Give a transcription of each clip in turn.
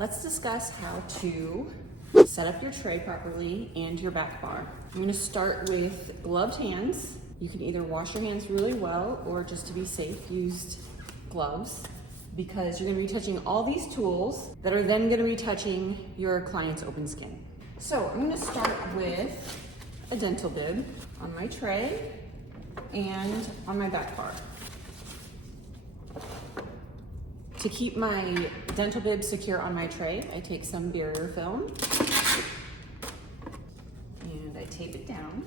let's discuss how to set up your tray properly and your back bar. I'm gonna start with gloved hands. You can either wash your hands really well or just to be safe, use gloves, because you're gonna be touching all these tools that are then gonna be touching your client's open skin. So I'm gonna start with a dental bib on my tray and on my back bar. To keep my dental bib secure on my tray, I take some barrier film and I tape it down.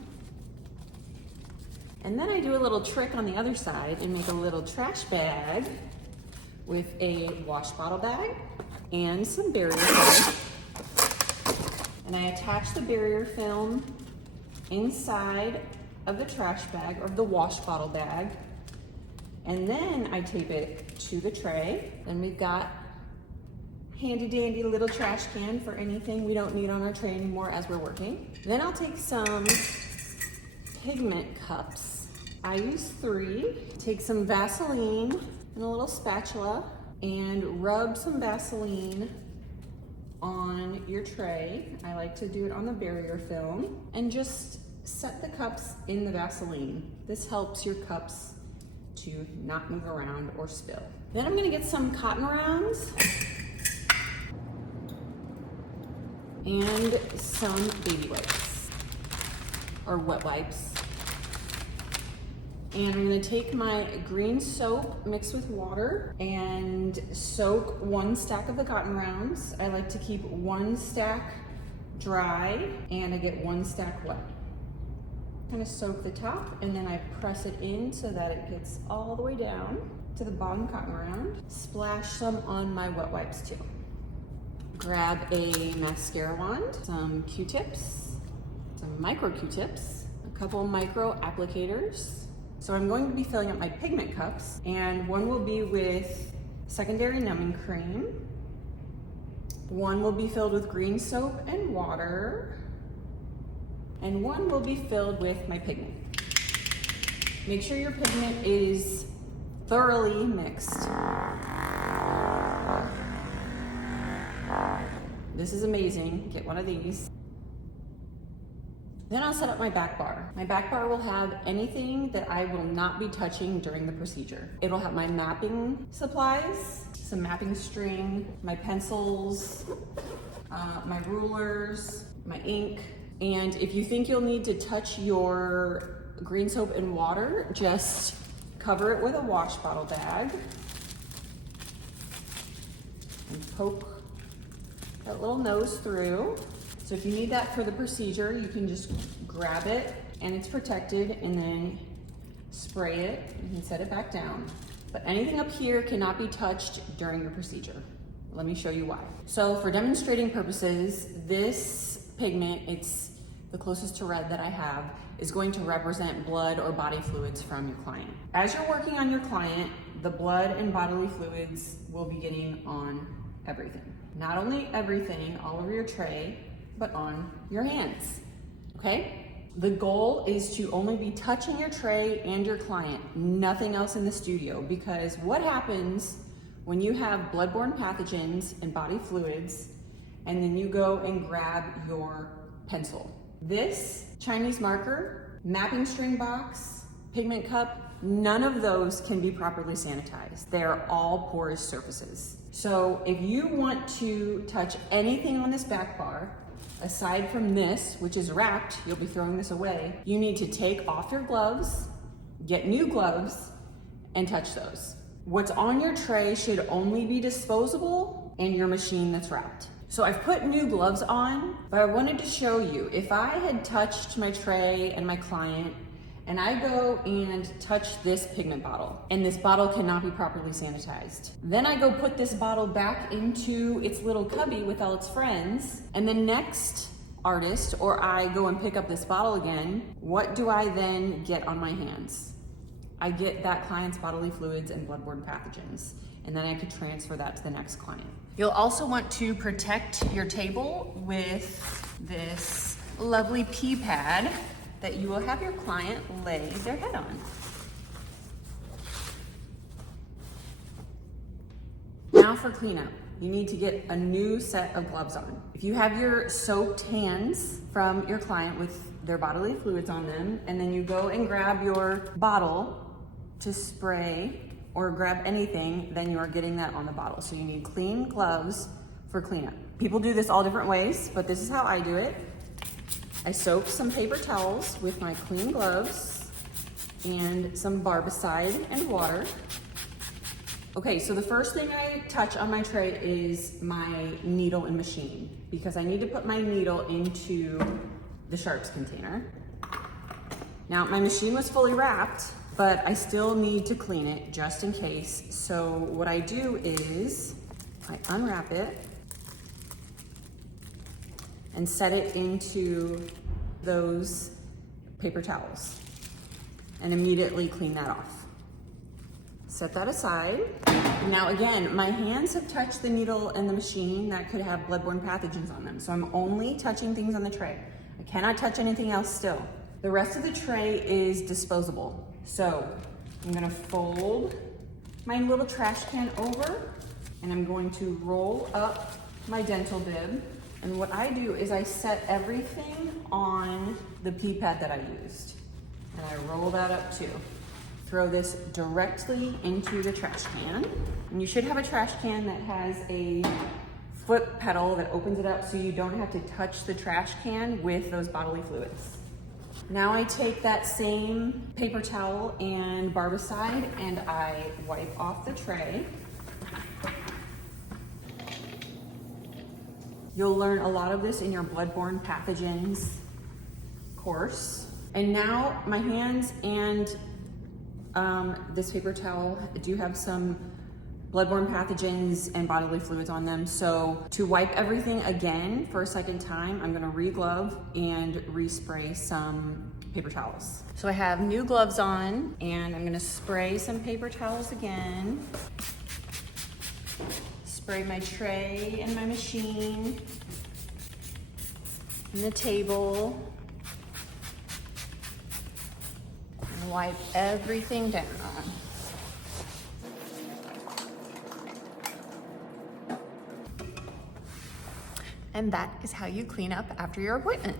And then I do a little trick on the other side and make a little trash bag with a wash bottle bag and some barrier film. And I attach the barrier film inside of the trash bag or the wash bottle bag. And then I tape it to the tray. Then we've got handy dandy little trash can for anything we don't need on our tray anymore as we're working. Then I'll take some pigment cups. I use 3. Take some Vaseline and a little spatula and rub some Vaseline on your tray. I like to do it on the barrier film and just set the cups in the Vaseline. This helps your cups to not move around or spill. Then I'm gonna get some cotton rounds and some baby wipes or wet wipes. And I'm gonna take my green soap mixed with water and soak 1 stack of the cotton rounds. I like to keep 1 stack dry and I get 1 stack wet. Kind of soak the top and then I press it in so that it gets all the way down to the bottom cotton round. Splash some on my wet wipes too. Grab a mascara wand, some Q-tips, some micro Q-tips, a couple micro applicators. So I'm going to be filling up my pigment cups, and one will be with secondary numbing cream. One will be filled with green soap and water. And one will be filled with my pigment. Make sure your pigment is thoroughly mixed. This is amazing. Get one of these. Then I'll set up my back bar. My back bar will have anything that I will not be touching during the procedure. It'll have my mapping supplies, some mapping string, my pencils, my rulers, my ink. And if you think you'll need to touch your green soap and water, just cover it with a wash bottle bag and poke that little nose through. So if you need that for the procedure, you can just grab it and it's protected and then spray it. You can set it back down. But anything up here cannot be touched during the procedure. Let me show you why. So for demonstrating purposes, this pigment, it's the closest to red that I have, is going to represent blood or body fluids from your client. As you're working on your client, the blood and bodily fluids will be getting on everything. Not only everything, all over your tray, but on your hands, okay? The goal is to only be touching your tray and your client, nothing else in the studio, because what happens when you have bloodborne pathogens and body fluids, and then you go and grab your pencil? This Chinese marker, mapping string box, pigment cup, none of those can be properly sanitized. They are all porous surfaces. So if you want to touch anything on this back bar, aside from this, which is wrapped, you'll be throwing this away, you need to take off your gloves, get new gloves, and touch those. What's on your tray should only be disposable and your machine that's wrapped. So I've put new gloves on, but I wanted to show you, if I had touched my tray and my client, and I go and touch this pigment bottle, and this bottle cannot be properly sanitized. Then I go put this bottle back into its little cubby with all its friends, and the next artist, or I go and pick up this bottle again, what do I then get on my hands? I get that client's bodily fluids and bloodborne pathogens, and then I could transfer that to the next client. You'll also want to protect your table with this lovely pee pad that you will have your client lay their head on. Now for cleanup. you need to get a new set of gloves on. If you have your soaked hands from your client with their bodily fluids on them, and then you go and grab your bottle to spray or grab anything, then you are getting that on the bottle. So you need clean gloves for cleanup. People do this all different ways, but this is how I do it. I soak some paper towels with my clean gloves and some barbicide and water. Okay, so the first thing I touch on my tray is my needle and machine, because I need to put my needle into the sharps container. Now, my machine was fully wrapped, but I still need to clean it just in case. So what I do is I unwrap it and set it into those paper towels and immediately clean that off. Set that aside. Now again, my hands have touched the needle and the machine that could have bloodborne pathogens on them. So I'm only touching things on the tray. I cannot touch anything else still. The rest of the tray is disposable. So I'm gonna fold my little trash can over, and I'm going to roll up my dental bib. And what I do is I set everything on the pee pad that I used. And I roll that up too. Throw this directly into the trash can. And you should have a trash can that has a foot pedal that opens it up so you don't have to touch the trash can with those bodily fluids. Now I take that same paper towel and barbicide and I wipe off the tray. You'll learn a lot of this in your bloodborne pathogens course. And now my hands and this paper towel do have some bloodborne pathogens and bodily fluids on them. So to wipe everything again for a second time, I'm gonna re-glove and respray some paper towels. So I have new gloves on and I'm gonna spray some paper towels again. Spray my tray and my machine and the table. And wipe everything down. And that is how you clean up after your appointment.